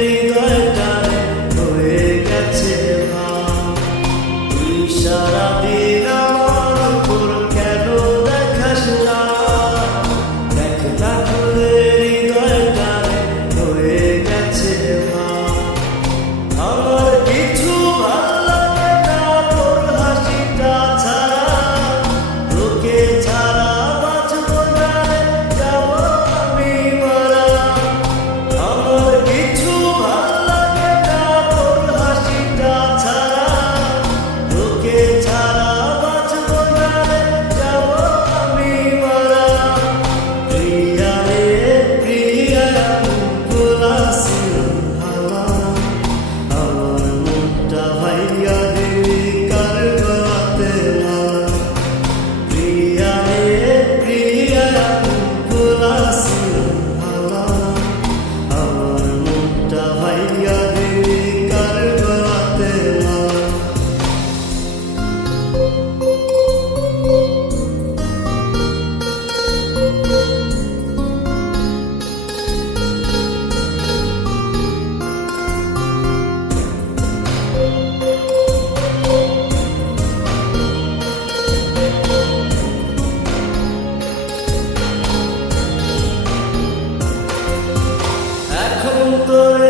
হৃদয়টারে হয়ে গেছে ভাব। তুই সারাদিন আমার উপর কেন দেখাস না? দেখ না খুলে হৃদয়টারে হয়ে গেছে ভাব। আমার কিছু ভাল লাগে না তোর হাসিটা ছাড়া, তোকে ছাড়া বাঁচব না রে, যাব আমি মারা। আমার কিছু ভাল লাগে না তোর হাসিটা ছাড়া, তোকে ছাড়া বাঁচব না রে, যাব আমি মারা। প্রিয়া রে প্রিয়া, ভোলাছিল ভাবা, আমার মনটা ভাইয়া দিলি কার গলাতে মালা। প্রিয়া রে প্রিয়া, ভোলাছিল ভাবা, আমার মনটা ভাইয়া দিলি কার গলাতে মালা। এখন তোর